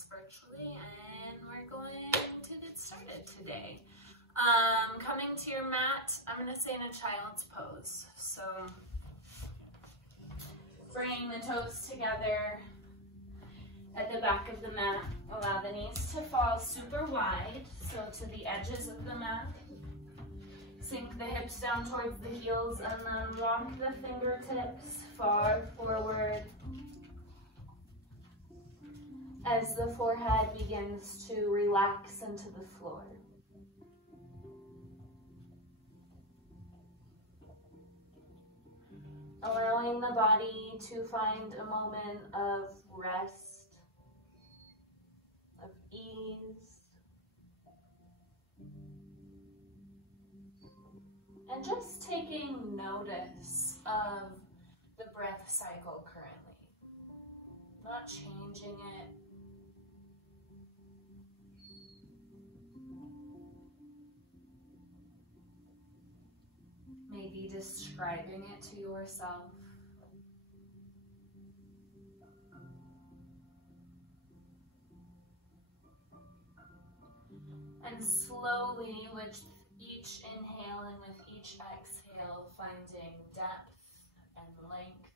us virtually, and we're going to get started today. Coming to your mat, I'm going to stay in a child's pose. So bring the toes together at the back of the mat. Allow the knees to fall super wide, so to the edges of the mat. Sink the hips down towards the heels and then rock the fingertips far forward as the forehead begins to relax into the floor. Allowing the body to find a moment of rest, of ease, and just taking notice of the breath cycle currently, not changing it. Maybe describing it to yourself. And slowly, with each inhale and with each exhale, finding depth and length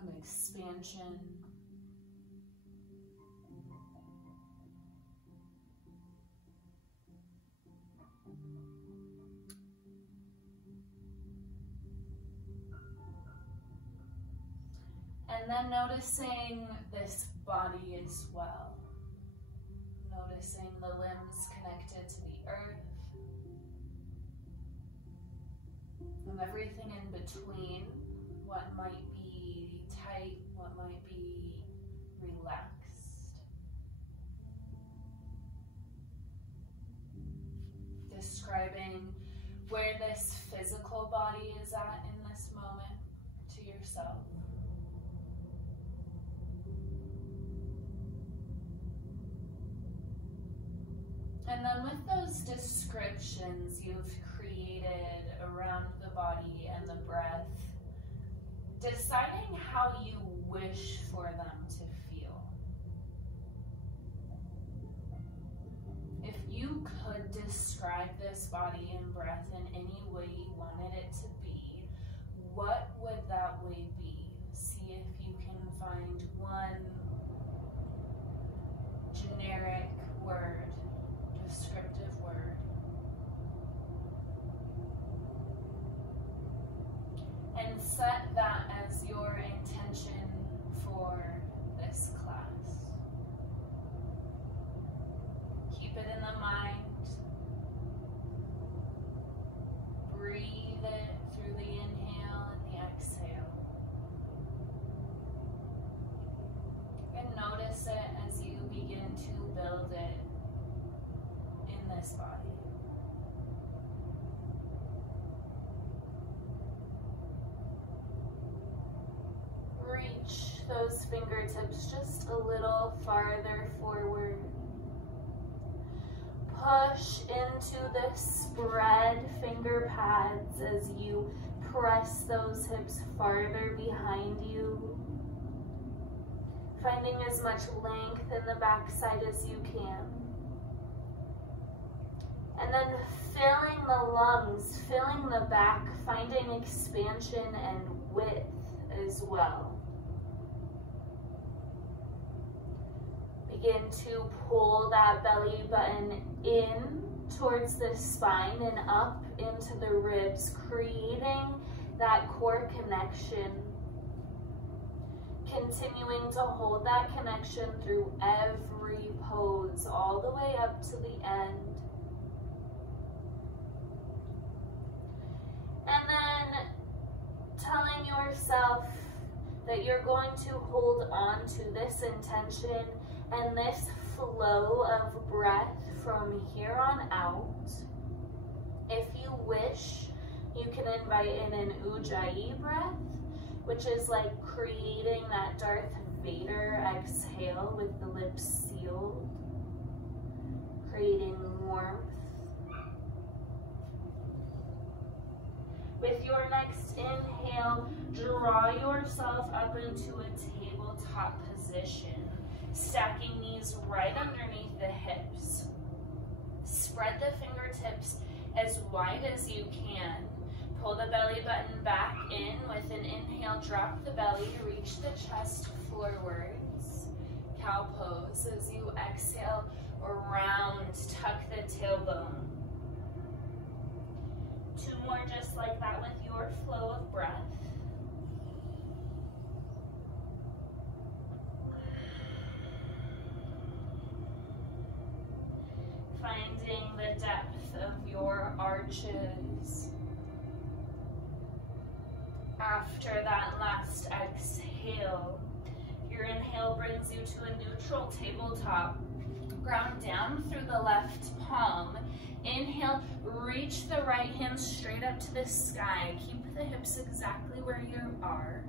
and expansion. And then noticing this body as well. Noticing the limbs connected to the earth. And everything in between. What might be tight, what might be relaxed. Describing where this physical body is at in this moment to yourself. And then with those descriptions you've created around the body and the breath, deciding how you wish for them to feel. If you could describe this body and breath in any way you wanted it to be, what would that way be? See if you can find one generic word, descriptive word, and set that as your intention for this class. Keep it in the mind. Breathe it through the inhale and the exhale. And notice it as you begin to build it in this body. Reach those fingertips just a little farther forward. Push into the spread finger pads as you press those hips farther behind you. Finding as much length in the backside as you can. And then filling the lungs, filling the back, finding expansion and width as well. Begin to pull that belly button in towards the spine and up into the ribs, creating that core connection. Continuing to hold that connection through every pose, all the way up to the end. And then telling yourself that you're going to hold on to this intention and this flow of breath from here on out. If you wish, you can invite in an Ujjayi breath, which is like creating that Darth Vader exhale with the lips sealed, creating warmth. With your next inhale, draw yourself up into a tabletop position. position, stacking knees right underneath the hips. Spread the fingertips as wide as you can. Pull the belly button back in. With an inhale, drop the belly, reach the chest forwards. Cow pose. As you exhale, round, tuck the tailbone. 2 more just like that with your flow of breath. Finding the depth of your arches. After that last exhale, your inhale brings you to a neutral tabletop. Ground down through the left palm. Inhale, reach the right hand straight up to the sky. Keep the hips exactly where you are.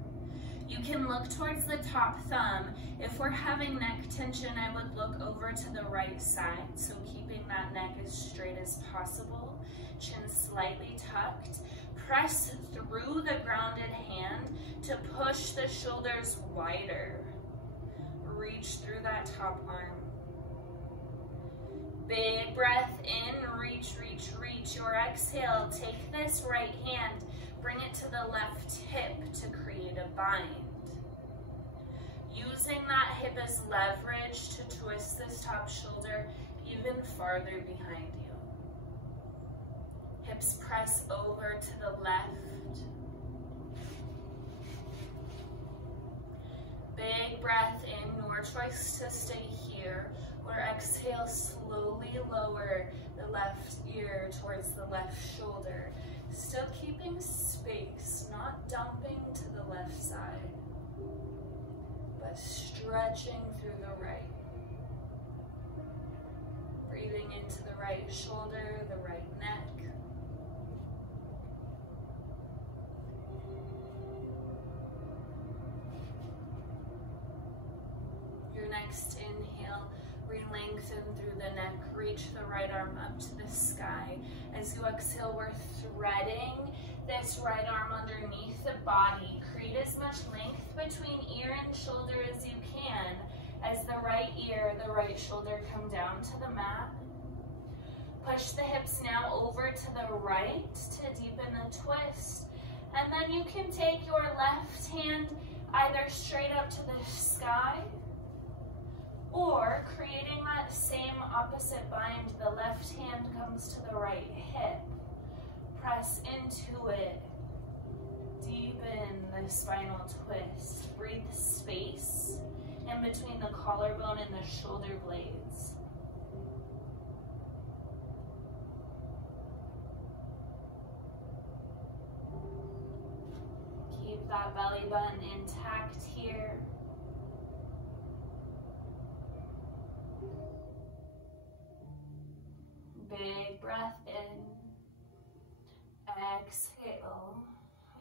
You can look towards the top thumb. If we're having neck tension, I would look over to the right side, so keeping that neck as straight as possible. Chin slightly tucked. Press through the grounded hand to push the shoulders wider. Reach through that top arm. Big breath in, reach, reach, reach. Your exhale, take this right hand, bring it to the left hip to create a bind. Using that hip as leverage to twist this top shoulder even farther behind you. Hips press over to the left. Big breath in, your choice to stay here, or exhale, slowly lower the left ear towards the left shoulder. Still keeping space, not dumping to the left side, but stretching through the right. Breathing into the right shoulder, the right neck. Your next inhale, re-lengthen through the neck, reach the right arm up to the sky. As you exhale, we're threading this right arm underneath the body. Create as much length between ear and shoulder as you can. As the right ear, the right shoulder come down to the mat. Push the hips now over to the right to deepen the twist. And then you can take your left hand either straight up to the sky, or creating that same opposite bind, the left hand comes to the right hip. Press into it. Deepen the spinal twist. Breathe space in between the collarbone and the shoulder blades. Keep that belly button intact here. Big breath in. Exhale.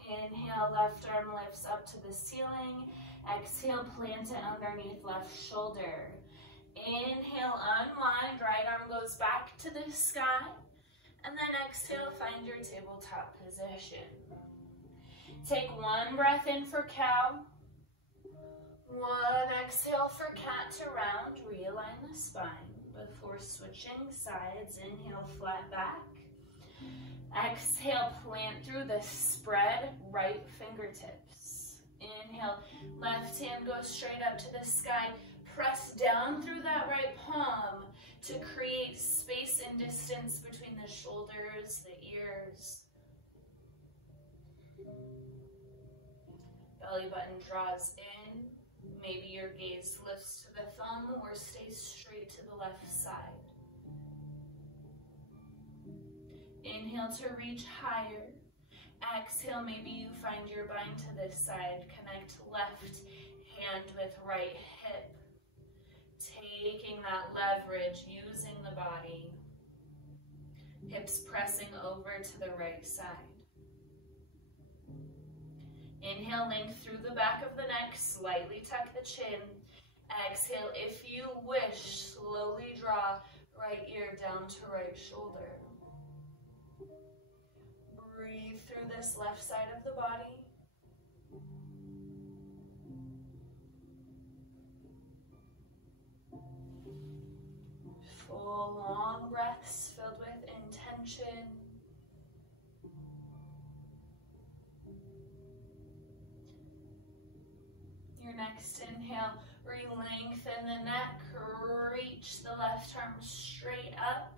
Inhale, left arm lifts up to the ceiling. Exhale, plant it underneath left shoulder. Inhale, unwind, right arm goes back to the sky. And then exhale, find your tabletop position. Take one breath in for cow. One exhale for cat to round. Realign the spine before switching sides. Inhale, flat back. Exhale, plant through the spread right fingertips. Inhale, left hand goes straight up to the sky. Press down through that right palm to create space and distance between the shoulders, the ears. Belly button draws in. Maybe your gaze lifts to the thumb or stays straight to the left side. Inhale to reach higher. Exhale, maybe you find your bind to this side. Connect left hand with right hip. Taking that leverage, using the body. Hips pressing over to the right side. Inhale, length through the back of the neck, slightly tuck the chin. Exhale, if you wish, slowly draw right ear down to right shoulder. Breathe through this left side of the body. breaths filled with intention. Your next inhale, re-lengthen the neck, reach the left arm straight up,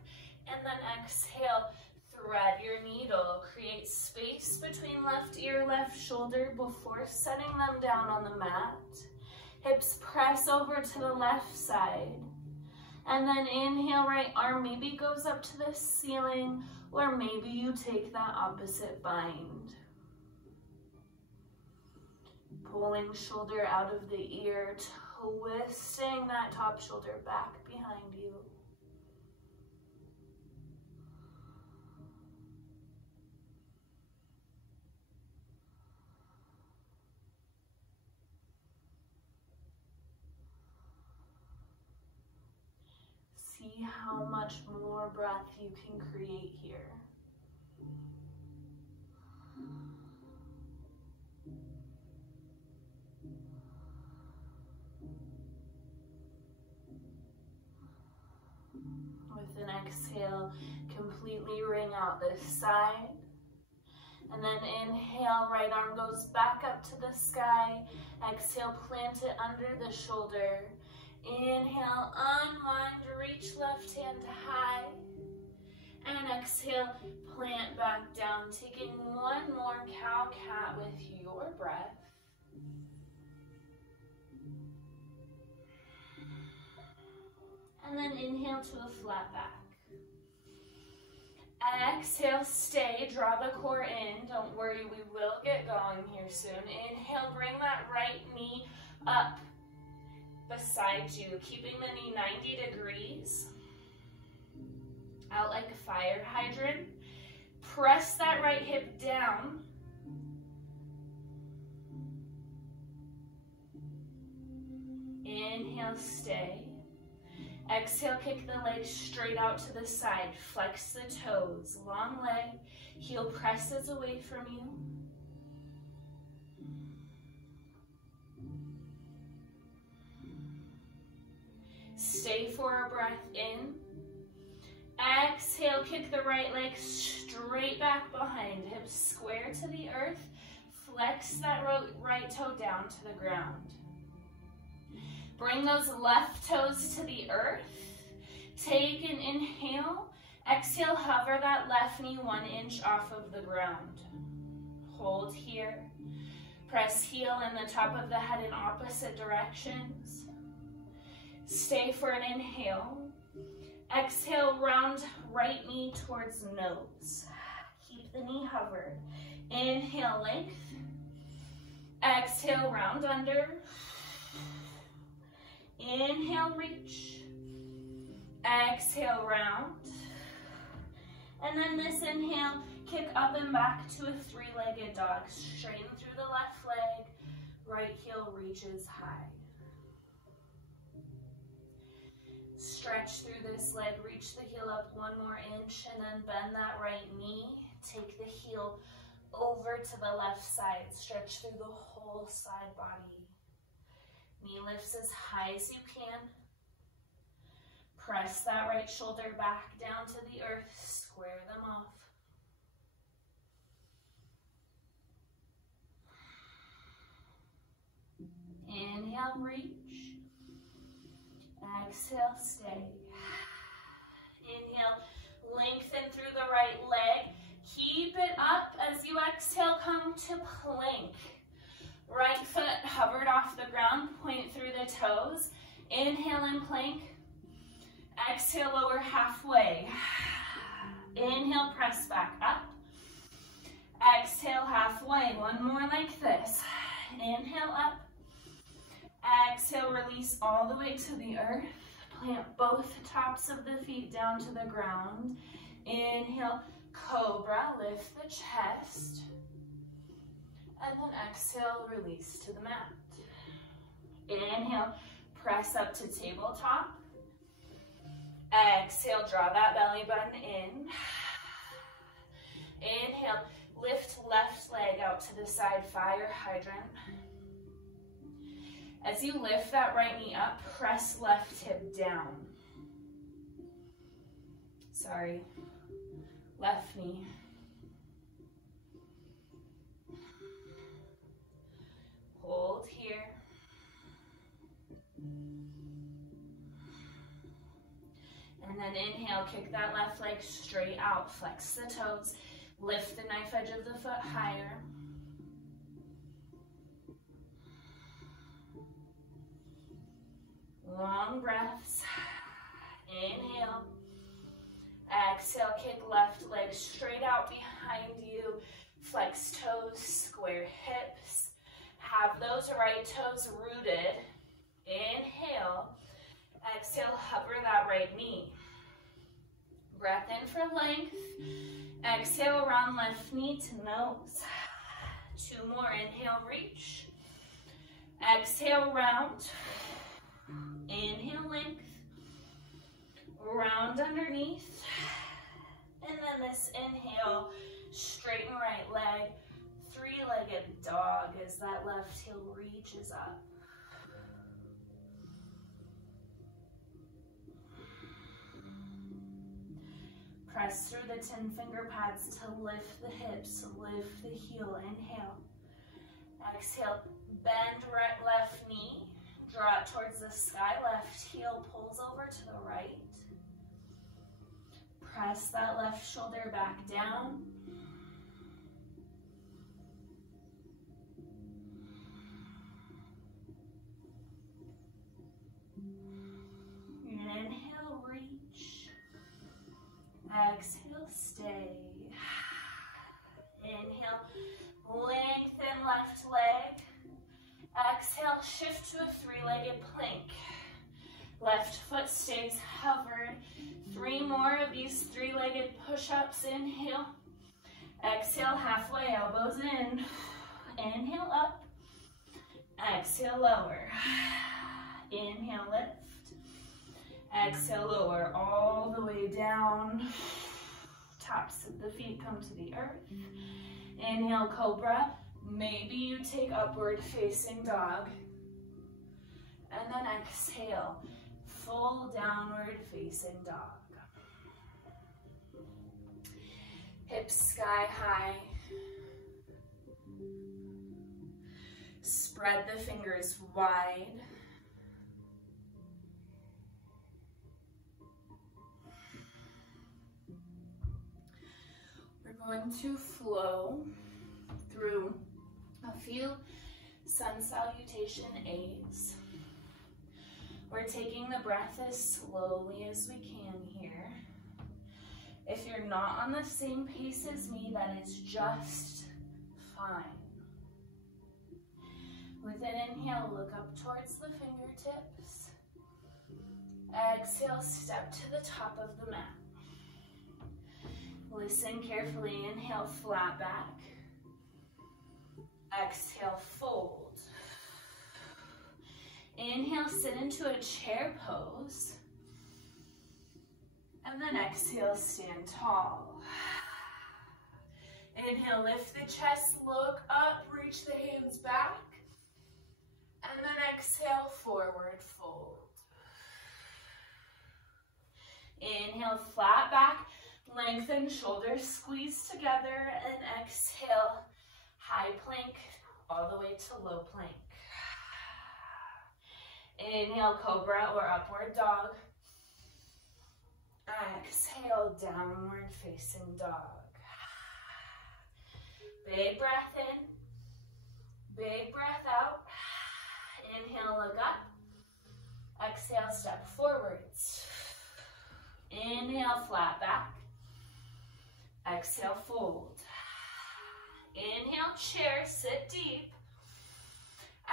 and then exhale, thread your needle. Create space between left ear, left shoulder before setting them down on the mat. Hips press over to the left side. And then inhale, right arm maybe goes up to the ceiling, or maybe you take that opposite bind. Pulling shoulder out of the ear, twisting that top shoulder back behind you. See how much more breath you can create here. With an exhale, completely wring out this side. And then inhale, right arm goes back up to the sky. Exhale, plant it under the shoulder. Inhale, unwind, reach left hand high. And exhale, plant back down, taking one more cow-cat with your breath. And then inhale to a flat back. Exhale, stay, draw the core in. Don't worry, we will get going here soon. Inhale, bring that right knee up beside you, keeping the knee 90 degrees. Out like a fire hydrant. Press that right hip down. Inhale, stay. Exhale, kick the legs straight out to the side. Flex the toes, long leg. Heel presses away from you. Stay for a breath in. Exhale, kick the right leg straight back behind. Hips square to the earth. Flex that right toe down to the ground. Bring those left toes to the earth. Take an inhale. Exhale, hover that left knee 1 inch off of the ground. Hold here. Press heel in the top of the head in opposite directions. Stay for an inhale. Exhale, round right knee towards nose. Keep the knee hovered. Inhale, length. Exhale, round under. Inhale, reach. Exhale, round. And then this inhale, kick up and back to a 3-legged dog. Straighten through the left leg. Right heel reaches high. Stretch through this leg, reach the heel up 1 more inch, and then bend that right knee. Take the heel over to the left side. Stretch through the whole side body. Knee lifts as high as you can. Press that right shoulder back down to the earth. Square them off. Inhale, reach. Exhale, stay. Inhale, lengthen through the right leg. Keep it up as you exhale, come to plank. Right foot hovered off the ground, point through the toes. Inhale in plank. Exhale, lower halfway. Inhale, press back up. Exhale, halfway. 1 more like this. Inhale, up. Exhale, release all the way to the earth. Plant both tops of the feet down to the ground. Inhale, cobra, lift the chest. And then exhale, release to the mat. Inhale, press up to tabletop. Exhale, draw that belly button in. Inhale, lift left leg out to the side, fire hydrant. As you lift that right knee up, press left hip down. Sorry, left knee. Hold here. And then inhale, kick that left leg straight out, flex the toes, lift the knife edge of the foot higher. Long breaths. Inhale. Exhale, kick left leg straight out behind you. Flex toes, square hips. Have those right toes rooted. Inhale. Exhale, hover that right knee. Breath in for length. Exhale, round left knee to nose. 2 more. Inhale, reach. Exhale, round. Inhale, length. Round underneath. And then this inhale, straighten right leg. 3-legged dog as that left heel reaches up. Press through the 10-finger pads to lift the hips, lift the heel. Inhale. Exhale, bend right left knee. Draw it towards the sky. Left heel pulls over to the right. Press that left shoulder back down. Inhale, reach. Exhale, stay. Inhale, lengthen left leg. Exhale, shift to a 3-legged plank. Left foot stays hovered. 3 more of these 3-legged push-ups. Inhale. Exhale, halfway, elbows in. Inhale, up. Exhale, lower. Inhale, lift. Exhale, lower all the way down. Tops of the feet come to the earth. Inhale, cobra. Maybe you take upward facing dog. And then exhale, full downward facing dog. Hips sky high. Spread the fingers wide. We're going to flow through a few sun salutation A's. We're taking the breath as slowly as we can here. If you're not on the same pace as me, that is just fine. With an inhale, look up towards the fingertips. Exhale, step to the top of the mat. Listen carefully. Inhale, flat back. Exhale, fold. Inhale, sit into a chair pose. And then exhale, stand tall. Inhale, lift the chest, look up, reach the hands back. And then exhale, forward fold. Inhale, flat back, lengthen shoulders, squeeze together, and exhale, high plank all the way to low plank. Inhale, cobra or upward dog. Exhale, downward facing dog. Big breath in, big breath out. Inhale, look up. Exhale, step forwards. Inhale, flat back. Exhale, fold. Inhale, chair, sit deep.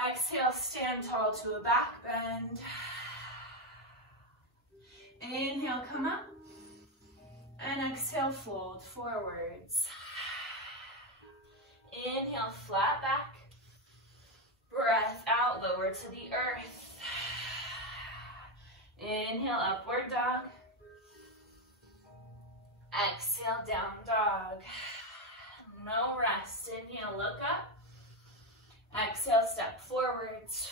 Exhale, stand tall to a back bend. Inhale, come up. And exhale, fold forwards. Inhale, flat back. Breath out, lower to the earth. Inhale, upward dog. Exhale, down dog. No rest. Inhale, look up. Exhale, step forwards.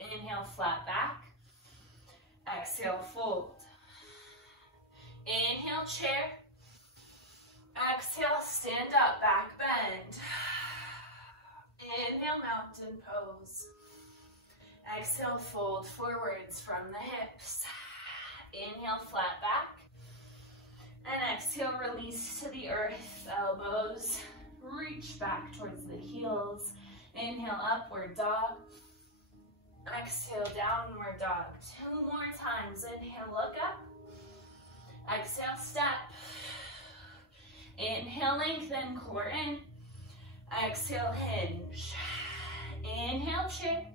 Inhale, flat back. Exhale, fold. Inhale, chair. Exhale, stand up, back bend. Inhale, mountain pose. Exhale, fold forwards from the hips. Inhale, flat back. And exhale, release to the earth, elbows. Reach back towards the heels. Inhale, upward dog. Exhale, downward dog. 2 more times. Inhale, look up. Exhale, step. Inhale, lengthen, core in. Exhale, hinge. Inhale, chair.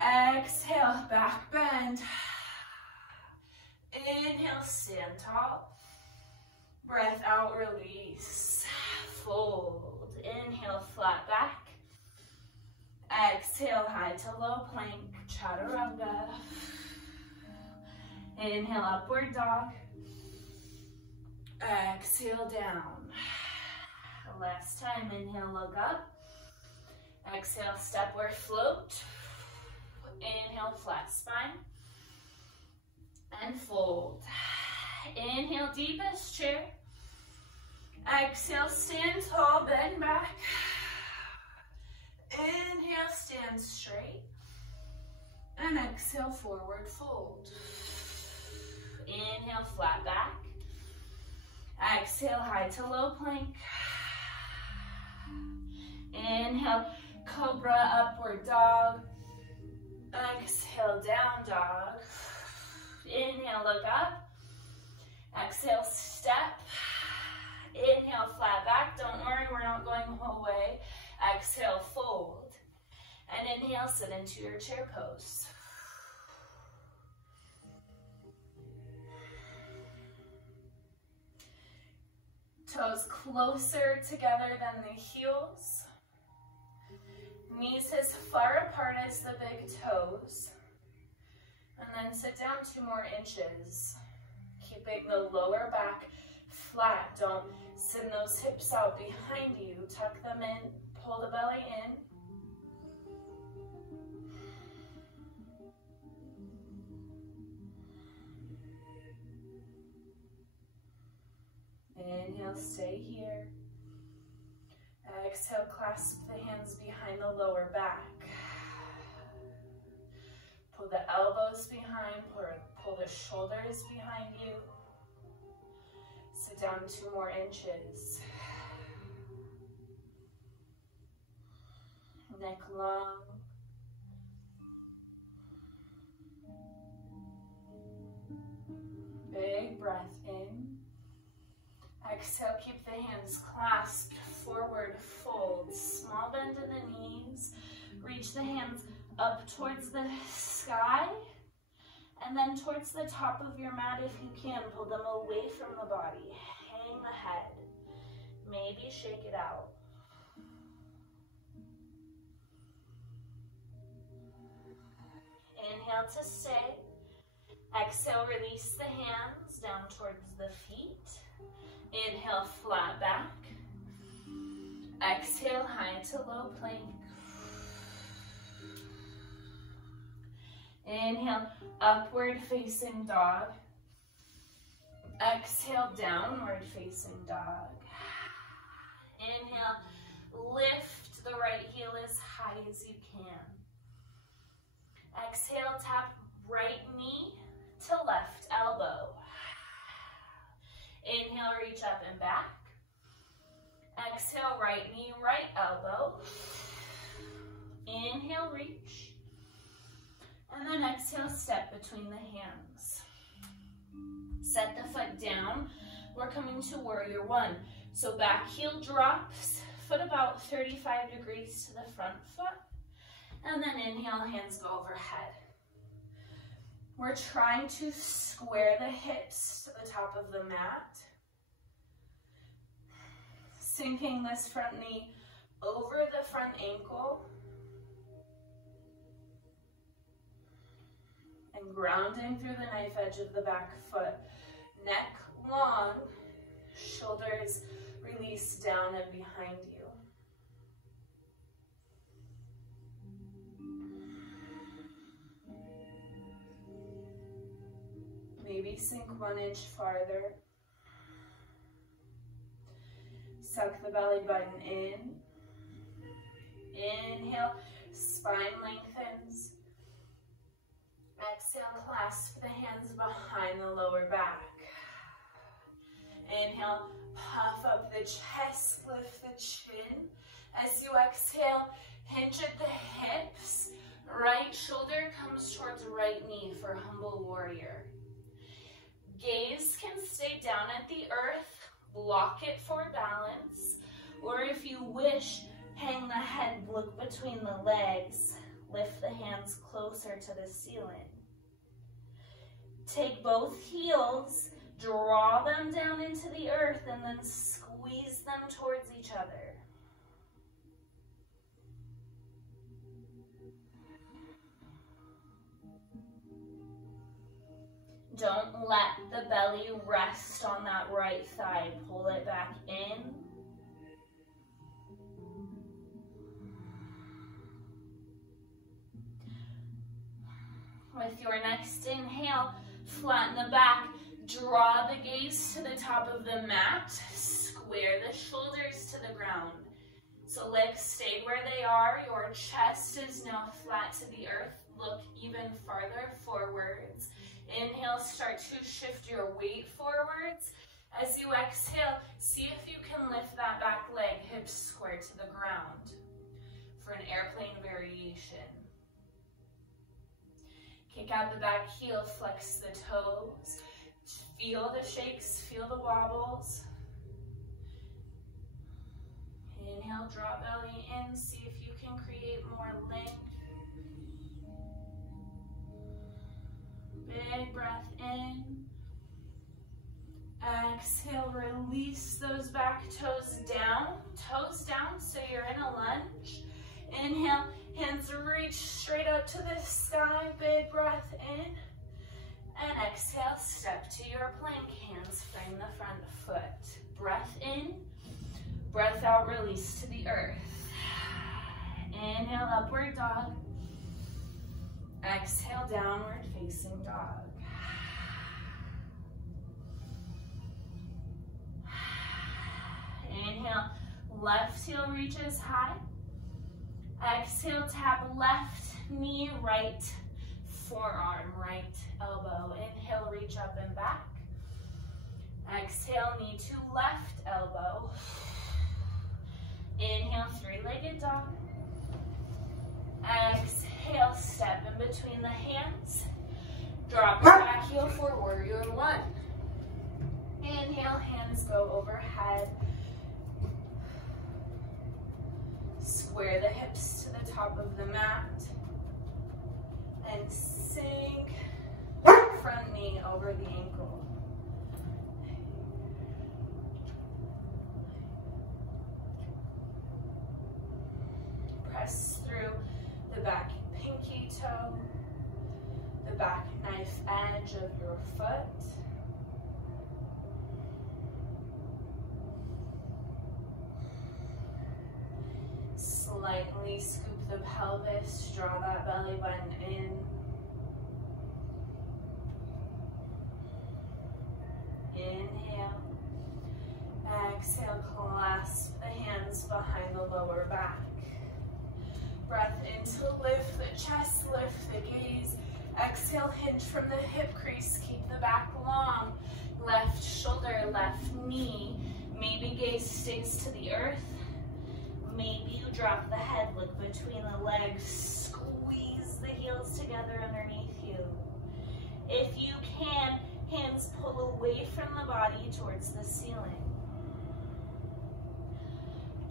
Exhale, back bend. Inhale, stand tall. Breath out, release. Fold. Inhale, flat back. Exhale, high to low plank, chaturanga. Inhale, upward dog. Exhale, down. Last time, inhale, look up. Exhale, step or float. Inhale, flat spine. And fold. Inhale, deepest chair. Exhale, stand tall, bend back. Inhale, stand straight. And exhale, forward fold. Inhale, flat back. Exhale, high to low plank. Inhale, cobra, upward dog. Exhale, down dog. Inhale, look up. Exhale, step. Inhale, flat back. Don't worry, we're not going the whole way. Exhale, fold. And inhale, sit into your chair pose. Toes closer together than the heels. Knees as far apart as the big toes. And then sit down 2 more inches. Keeping the lower back flat. Don't send those hips out behind you. Tuck them in, pull the belly in. Inhale, stay here. Exhale, clasp the hands behind the lower back. Pull the elbows behind, pull the shoulders behind you. Sit down 2 more inches. Neck long. Big breath in. Exhale, keep the hands clasped, forward fold. Small bend in the knees. Reach the hands up towards the sky. And then towards the top of your mat if you can. Pull them away from the body. Hang the head. Maybe shake it out. Inhale to stay. Exhale, release the hands down towards the feet. Inhale, flat back. Exhale, high to low plank. Inhale, upward facing dog. Exhale, downward facing dog. Inhale, lift the right heel as high as you can. Exhale, tap right knee to left elbow. Inhale, reach up and back. Exhale, right knee, right elbow. Inhale, reach. And then exhale, step between the hands. Set the foot down. We're coming to warrior 1. So back heel drops, foot about 35 degrees to the front foot. And then inhale, hands go overhead. We're trying to square the hips to the top of the mat. Sinking this front knee over the front ankle. And grounding through the knife edge of the back foot. Neck long, shoulders release down and behind you. maybe sink 1 inch farther. Suck the belly button in. Inhale, spine lengthens. Exhale, clasp the hands behind the lower back. Inhale, puff up the chest, lift the chin. As you exhale, hinge at the hips. Right shoulder comes towards right knee for humble warrior. Gaze can stay down at the earth, block it for balance, or if you wish, hang the head, look between the legs, lift the hands closer to the ceiling. Take both heels, draw them down into the earth, and then squeeze them towards each other. Don't let the belly rest on that right thigh. Pull it back in. With your next inhale, flatten the back. Draw the gaze to the top of the mat. Square the shoulders to the ground. So legs stay where they are. Your chest is now flat to the earth. Look even farther forwards. Inhale, start to shift your weight forwards. As you exhale, see if you can lift that back leg, hips square to the ground for an airplane variation. Kick out the back heel, flex the toes. Feel the shakes, feel the wobbles. Inhale, drop belly in, see if you can create more length. Big breath in. Exhale, release those back toes down so you're in a lunge. Inhale, hands reach straight up to the sky, big breath in. And exhale, step to your plank, hands frame the front foot. Breath in, breath out, release to the earth. Inhale, upward dog. Exhale, downward facing dog. Inhale, left heel reaches high. Exhale, tap left knee, right forearm, right elbow. Inhale, reach up and back. Exhale, knee to left elbow. Inhale, three-legged dog. Exhale, step in between the hands. Drop your back heel for warrior one. Inhale, hands go overhead. Square the hips to the top of the mat. And sink front knee over the ankle. Press through the back pinky toe, the back knife edge of your foot. Slightly scoop the pelvis, draw that belly button in. Inhale. Exhale, clasp the hands behind the lower back. Breath in to lift the chest, lift the gaze. Exhale, hinge from the hip crease, keep the back long. Left shoulder, left knee. Maybe gaze stays to the earth. Maybe you drop the head, look between the legs, squeeze the heels together underneath you. If you can, hands pull away from the body towards the ceiling.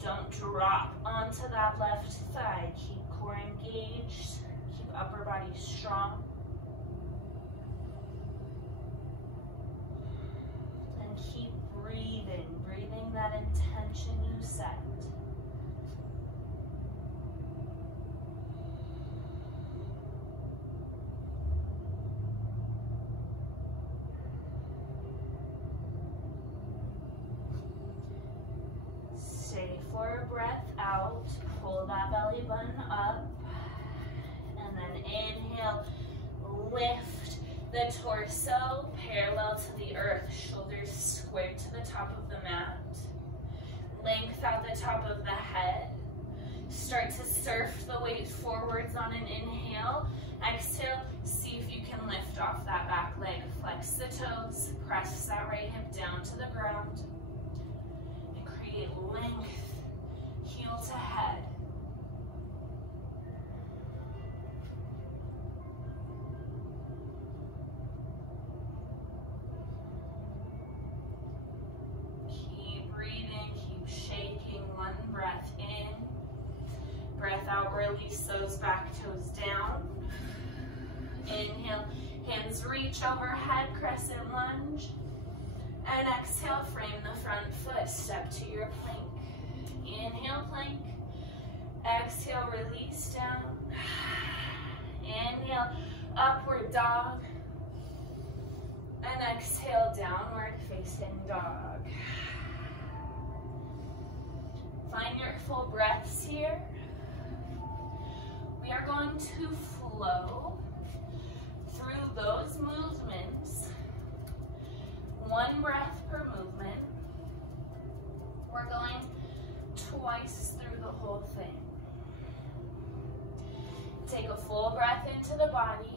Don't drop onto that left thigh. Keep core engaged, keep upper body strong. And keep breathing that intention you set. Stay for a breath out, pull that belly button up, and then inhale, lift the torso, pair to the earth, shoulders squared to the top of the mat. Length out the top of the head. Start to surf the weight forwards on an inhale. Exhale, see if you can lift off that back leg. Flex the toes, press that right hip down to the ground. And create length, heel to head. Keep breathing, keep shaking. One breath in. Breath out, release those back toes down. Inhale, hands reach overhead, crescent lunge. And exhale, frame the front foot, step to your plank. Inhale, plank. Exhale, release down. Inhale, upward dog. And exhale, downward facing dog. Find your full breaths here. We are going to flow through those movements. One breath per movement. We're going twice through the whole thing. Take a full breath into the body.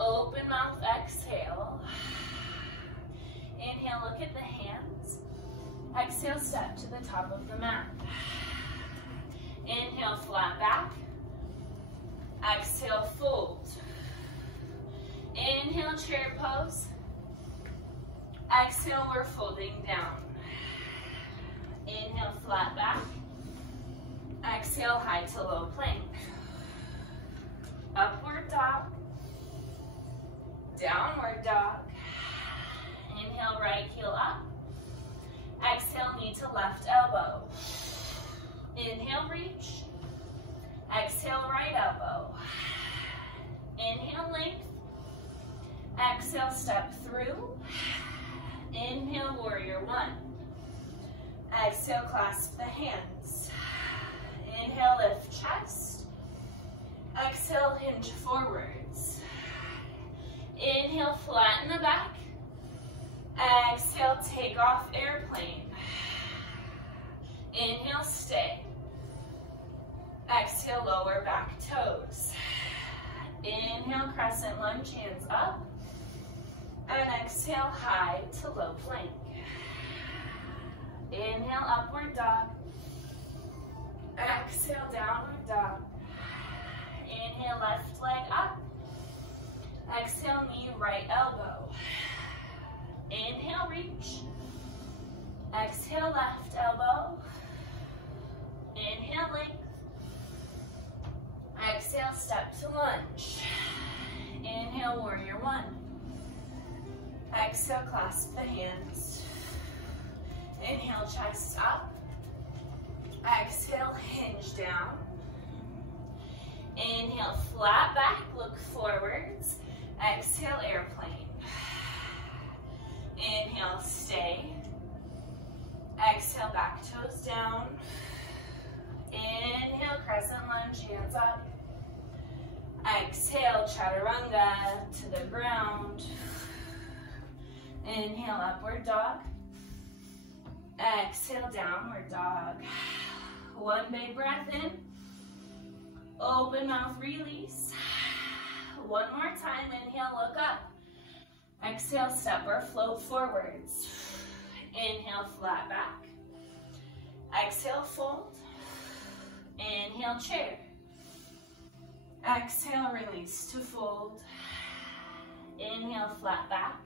Open mouth, exhale. Inhale, look at the hands. Exhale, step to the top of the mat. Inhale, flat back. Exhale, fold. Inhale, chair pose. Exhale, we're folding down. Inhale, flat back. Exhale, high to low plank. Upward dog. Downward dog. Inhale, right heel up. Exhale, knee to left elbow. Inhale, reach. Exhale, right elbow. Inhale, length. Exhale, step through. Inhale, warrior one. Exhale, clasp the hands. Inhale, lift chest. Exhale, hinge forwards. Inhale, flatten the back. Exhale, take off airplane. Inhale, stay. Exhale, lower back toes. Inhale, crescent lunge, hands up. And exhale, high to low plank. Inhale, upward dog. Exhale, downward dog. Inhale, left leg up. Exhale, knee, right elbow. Inhale, reach. Exhale, left elbow. Inhale, length. Exhale, step to lunge. Inhale, warrior one. Exhale, clasp the hands. Inhale, chest up. Exhale, hinge down. Inhale, flat back, look forwards. Exhale, airplane. Inhale, stay. Exhale, back toes down. Inhale, crescent lunge, hands up. Exhale, chaturanga to the ground. Inhale, upward dog. Exhale, downward dog. One big breath in. Open mouth, release. One more time, inhale, look up. Exhale, step or float forwards. Inhale, flat back. Exhale, fold. Inhale, chair. Exhale, release to fold. Inhale, flat back.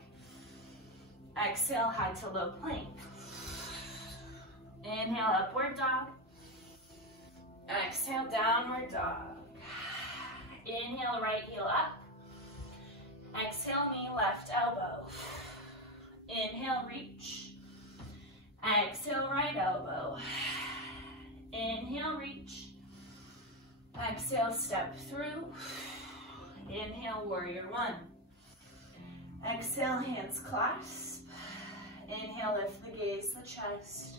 Exhale, high to low plank. Inhale, upward dog. Exhale, downward dog. Inhale, right heel up. Exhale, knee, left elbow. Inhale, reach. Exhale, right elbow. Inhale, reach. Exhale, step through. Inhale, warrior one. Exhale, hands clasp. Inhale, lift the gaze, the chest.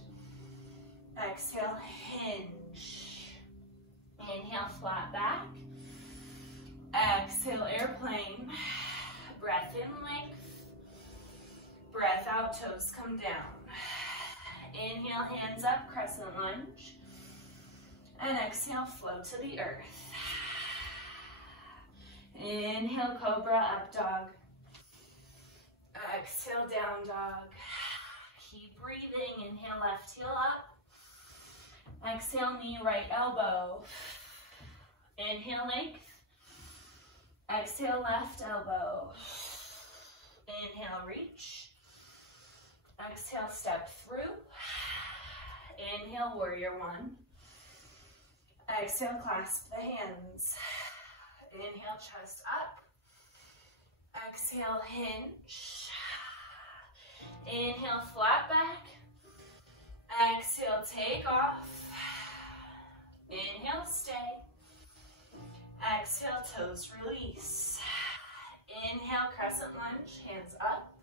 Exhale, hinge. Inhale, flat back. Exhale, airplane. Breath in, length. Breath out, toes come down. Inhale, hands up, crescent lunge. And exhale, flow to the earth. Inhale, cobra, up dog. Exhale, down dog. Keep breathing. Inhale, left heel up. Exhale, knee, right elbow. Inhale, length. Exhale, left elbow. Inhale, reach. Exhale, step through. Inhale, warrior one. Exhale, clasp the hands. Inhale, chest up. Exhale, hinge. Inhale, flat back. Exhale, take off. Inhale, stay. Exhale, toes release. Inhale, crescent lunge, hands up.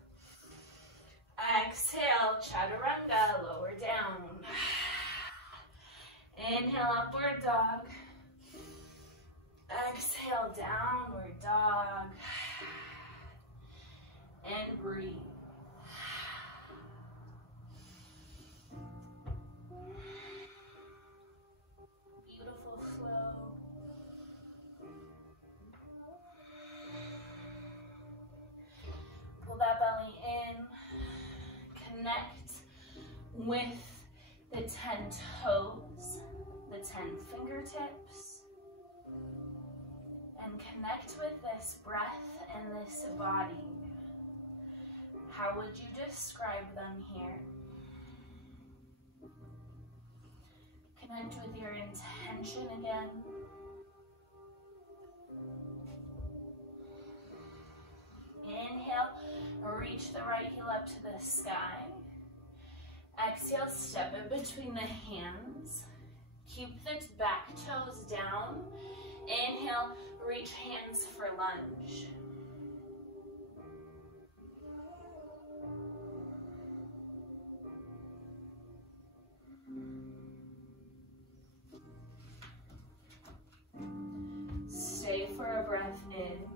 Exhale, chaturanga, lower down. Inhale, upward dog. Exhale, downward dog. And breathe. Beautiful flow. Pull that belly in. Connect with the 10 toes, the 10 fingertips, and connect with this breath and this body. How would you describe them here? Connect with your intention again. Inhale, reach the right heel up to the sky. Exhale, step it between the hands. Keep the back toes down. Inhale, reach hands for lunge. Stay for a breath in.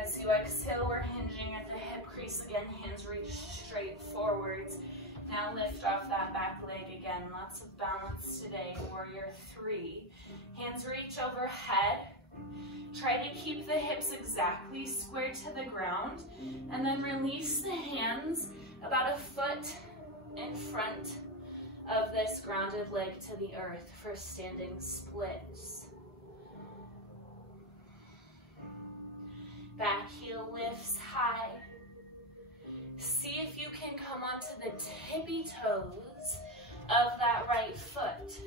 As you exhale, we're hinging at the hip crease again. Hands reach straight forwards. Now lift off that back leg again. Lots of balance today. Warrior three. Hands reach overhead. Try to keep the hips exactly square to the ground. And then release the hands about a foot in front of this grounded leg to the earth for standing splits. Back heel lifts high. See if you can come onto the tippy toes of that right foot.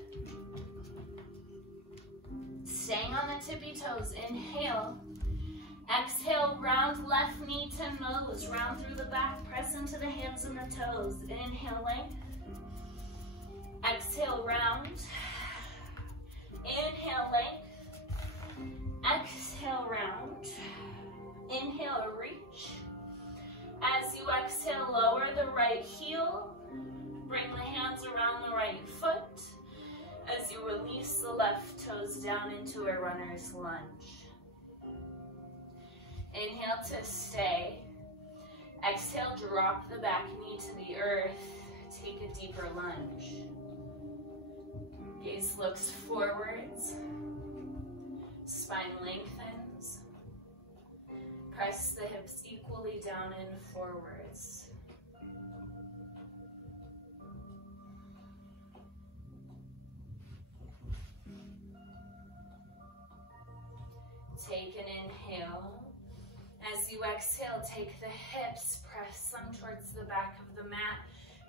Staying on the tippy toes, inhale. Exhale, round left knee to nose. Round through the back, press into the hands and the toes. Inhale, length. Exhale, round. Inhale, length. Exhale, round. Inhale, reach. As you exhale, lower the right heel. Bring the hands around the right foot. As you release the left toes down into a runner's lunge. Inhale to stay. Exhale, drop the back knee to the earth. Take a deeper lunge. Gaze looks forwards. Spine lengthens. Press the hips equally down and forwards. Take an inhale. As you exhale, take the hips, press them towards the back of the mat.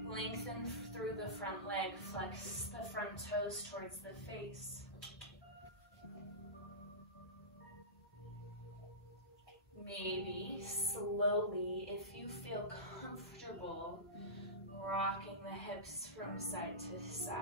Lengthen through the front leg, flex the front toes towards the face. Maybe slowly, if you feel comfortable, rocking the hips from side to side.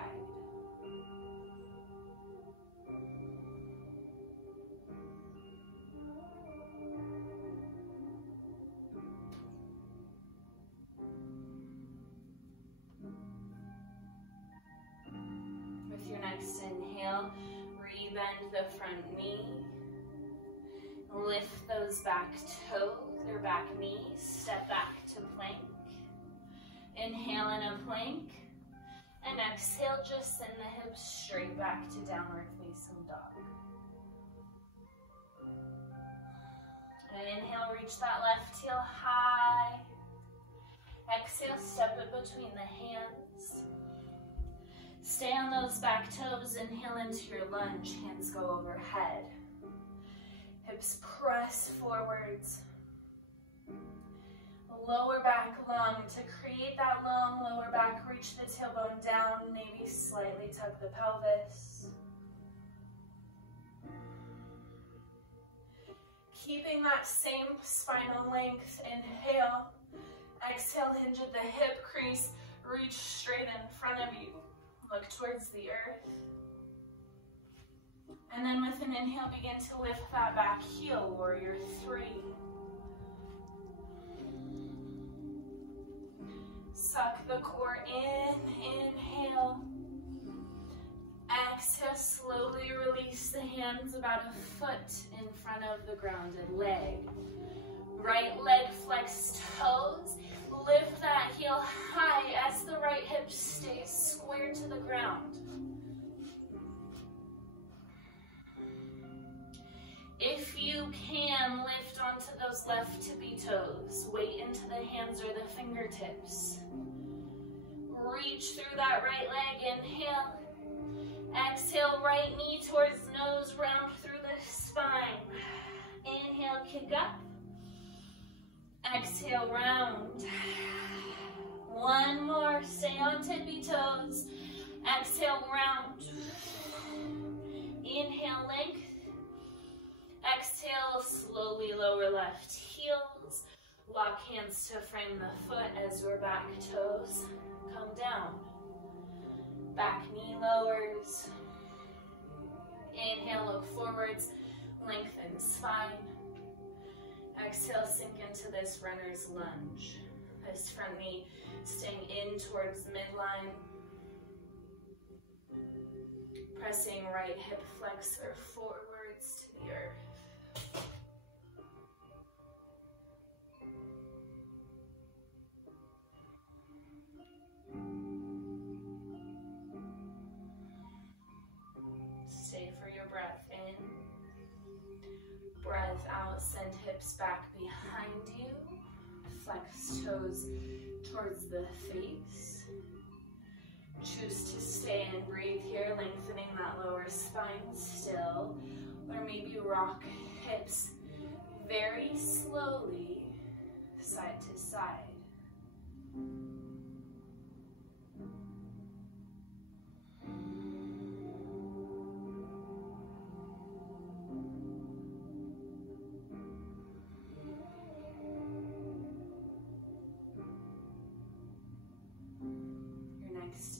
With your next inhale, rebend the front knee. Lift the those back toes or back knees, step back to plank. Inhale in a plank, and exhale, just send the hips straight back to downward facing dog. And inhale, reach that left heel high. Exhale, step it between the hands. Stay on those back toes, inhale into your lunge, hands go overhead. Hips press forwards. Lower back long. To create that long lower back, reach the tailbone down, maybe slightly tuck the pelvis. Keeping that same spinal length, inhale. Exhale, hinge at the hip crease, reach straight in front of you. Look towards the earth. And then with an inhale, begin to lift that back heel, warrior three. Suck the core in, inhale. Exhale, slowly release the hands about a foot in front of the grounded leg. Right leg flex toes. Lift that heel high as the right hip stays square to the ground. If you can, lift onto those left tippy toes. Weight into the hands or the fingertips. Reach through that right leg, inhale. Exhale, right knee towards nose, round through the spine. Inhale, kick up. Exhale, round. One more, stay on tippy toes. Exhale, round. Inhale, length. Exhale, slowly lower left heels. Lock hands to frame the foot as your back toes come down. Back knee lowers. Inhale, look forwards, lengthen spine. Exhale, sink into this runner's lunge. This front knee staying in towards midline. Pressing right hip flexor forwards to the earth. Stay for your breath in. Breath out, send hips back behind you. Flex toes towards the face. Choose to stay and breathe here, lengthening that lower spine still. Or maybe rock hips very slowly, side to side.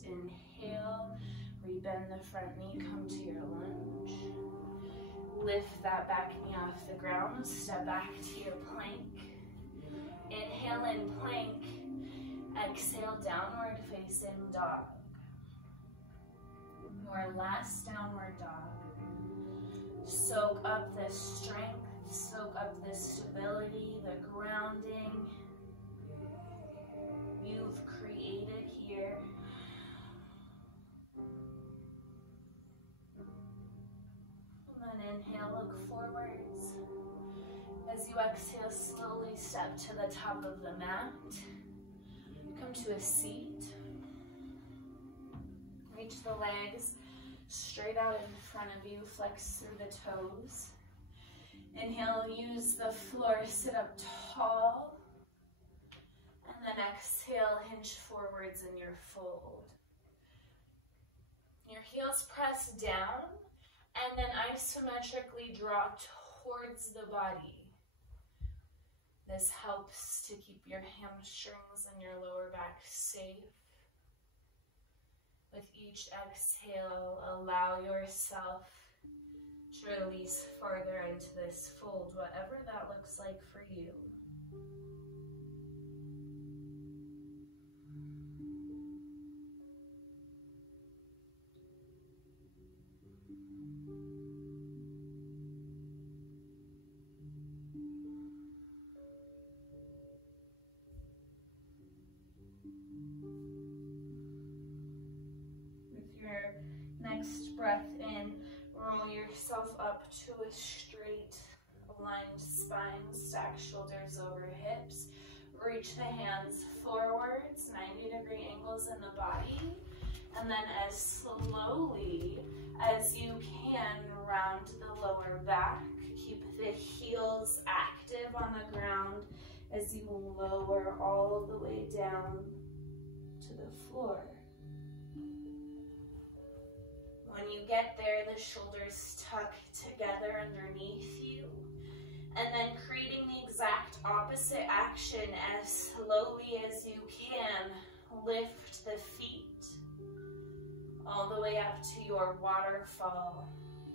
Inhale, rebend the front knee, come to your lunge. Lift that back knee off the ground, step back to your plank. Inhale in plank, exhale downward facing dog. Your last downward dog. Soak up the strength, soak up the stability, the grounding you've created here. Inhale, look forwards. As you exhale, slowly step to the top of the mat. Come to a seat. Reach the legs straight out in front of you. Flex through the toes. Inhale, use the floor, sit up tall. And then exhale, hinge forwards in your fold. Your heels press down. And then isometrically draw towards the body. This helps to keep your hamstrings and your lower back safe. With each exhale, allow yourself to release farther into this fold, whatever that looks like for you. to a straight, aligned spine. Stack shoulders over hips. Reach the hands forwards, 90-degree angles in the body. And then as slowly as you can, round the lower back. Keep the heels active on the ground as you lower all the way down to the floor. When you get there, the shoulders tuck together underneath you. And then creating the exact opposite action as slowly as you can. Lift the feet all the way up to your waterfall.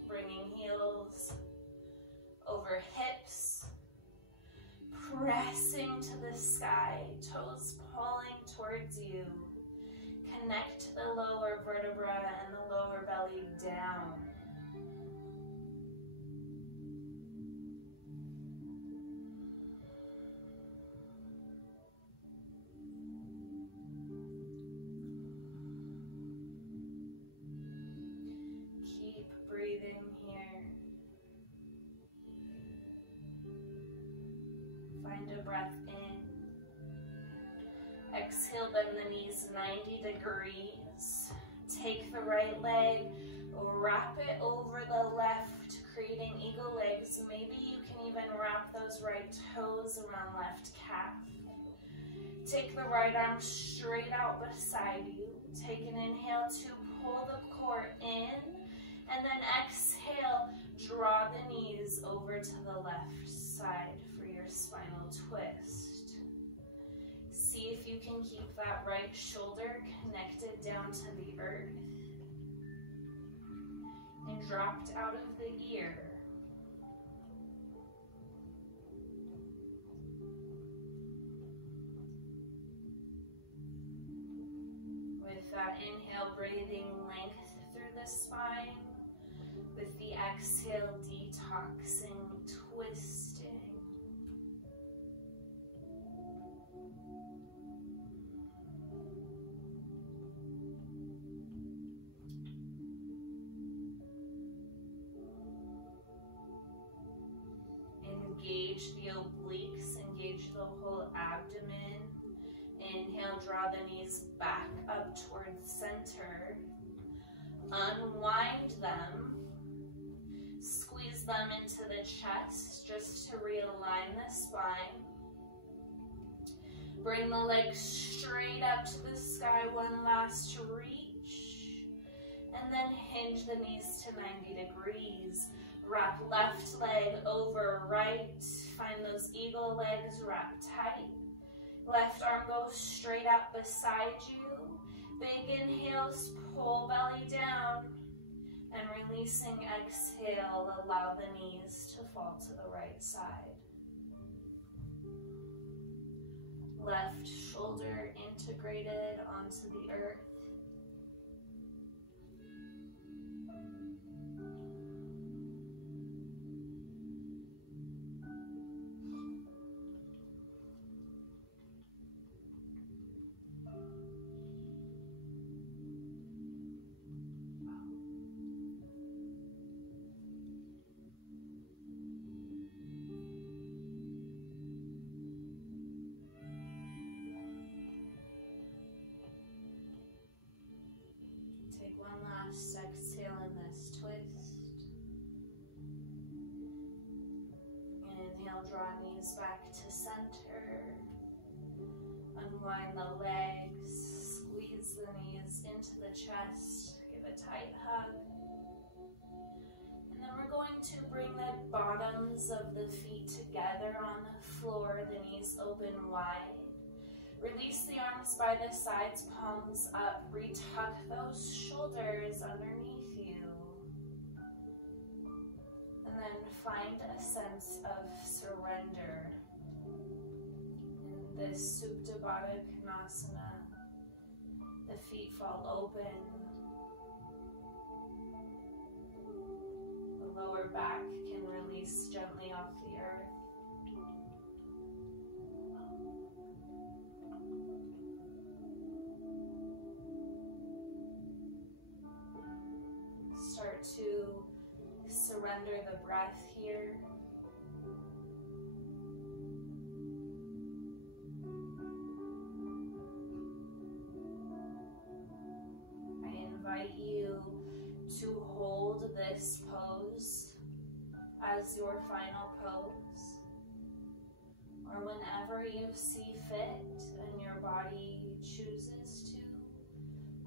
Bringing heels over hips. Pressing to the sky, toes pulling towards you. Connect the lower vertebra and the lower belly down. Keep breathing here. Find a breath in. Exhale, bend the knees 90 degrees. Take the right leg, wrap it over the left, creating eagle legs. Maybe you can even wrap those right toes around left calf. Take the right arm straight out beside you. Take an inhale to pull the core in, and then exhale, draw the knees over to the left side for your spinal twist. See if you can keep that right shoulder connected down to the earth and dropped out of the ear. With that inhale, breathing length through the spine. With the exhale, detoxing, twisting. Engage the obliques, engage the whole abdomen. Inhale, draw the knees back up towards center. Unwind them. Squeeze them into the chest just to realign the spine. Bring the legs straight up to the sky, one last reach. And then hinge the knees to 90 degrees. Wrap left leg over right. Find those eagle legs, wrap tight. Left arm goes straight up beside you. Big inhales, pull belly down. And releasing exhale, allow the knees to fall to the right side. Left shoulder integrated onto the earth. One last exhale in this twist. Inhale, draw knees back to center. Unwind the legs, squeeze the knees into the chest, give a tight hug. And then we're going to bring the bottoms of the feet together on the floor, the knees open wide. Release the arms by the sides, palms up. Retuck those shoulders underneath you. And then find a sense of surrender in this Supta Baddha Konasana. The feet fall open. The lower back can release gently off the earth. Start to surrender under the breath here. I invite you to hold this pose as your final pose, or whenever you see fit and your body chooses to,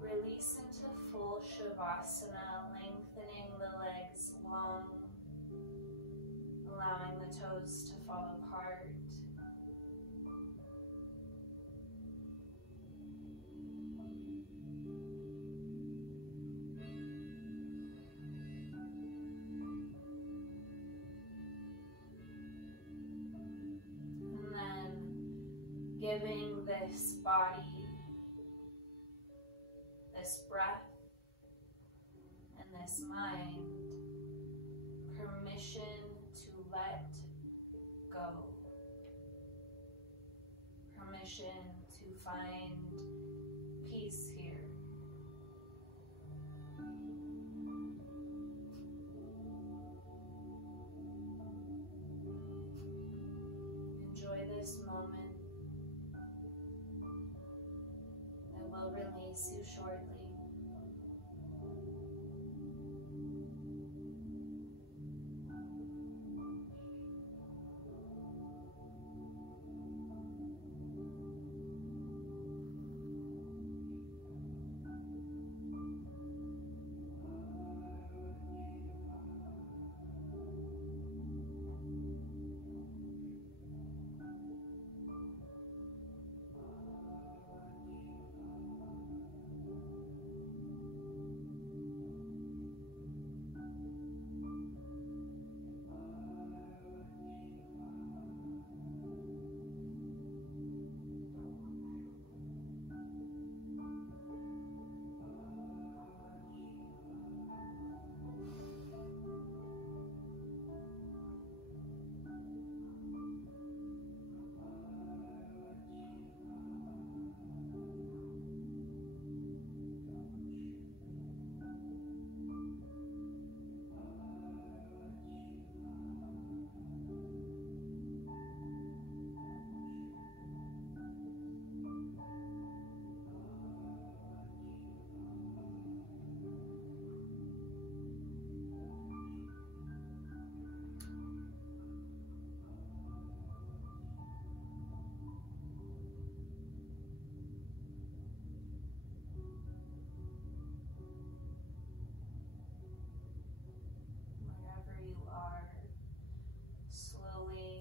release into full Shavasana, lengthening the legs long, allowing the toes to fall apart. And then giving this body, this breath, and this mind permission to let go. Permission to find peace here. Enjoy this moment. I will release you shortly.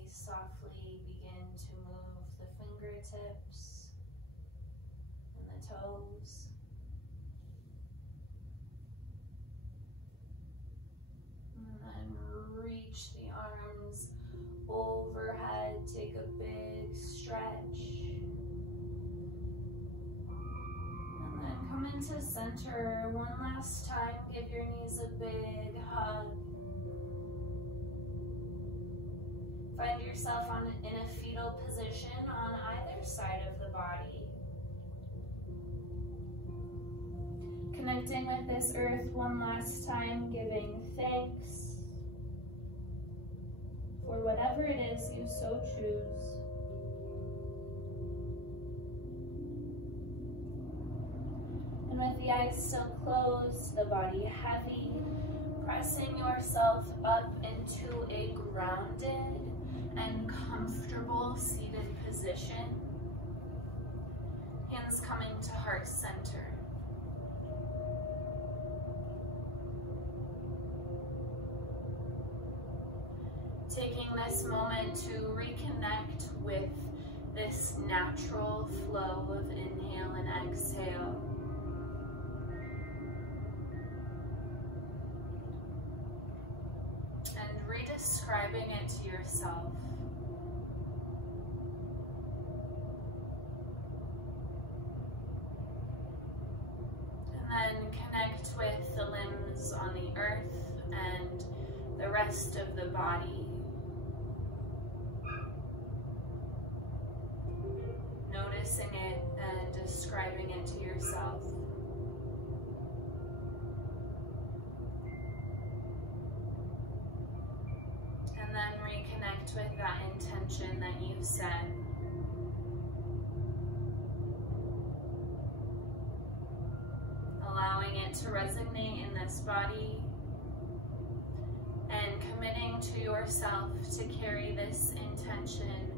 Softly begin to move the fingertips and the toes. And then reach the arms overhead, take a big stretch. And then come into center one last time, give your knees a big hug. Find yourself in a fetal position on either side of the body. Connecting with this earth one last time, giving thanks for whatever it is you so choose. And with the eyes still closed, the body heavy, pressing yourself up into a grounded and comfortable seated position. Hands coming to heart center. Taking this moment to reconnect with this natural flow of inhale and exhale. And redescribing it to yourself. And then connect with the limbs on the earth and the rest of the body. Noticing it and describing it to yourself. And then reconnect with that intention that you set. Allowing it to resonate in this body and committing to yourself to carry this intention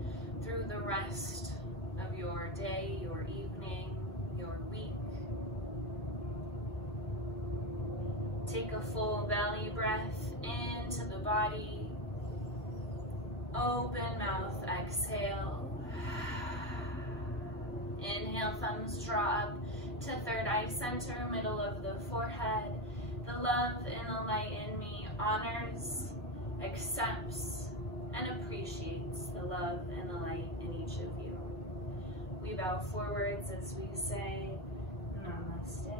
through the rest of your day, your evening, your week. Take a full belly breath into the body. Open mouth, exhale. Inhale, thumbs draw up to third eye center, middle of the forehead. The love and the light in me honors, accepts, and appreciates the love and the light in each of you. We bow forwards as we say, Namaste.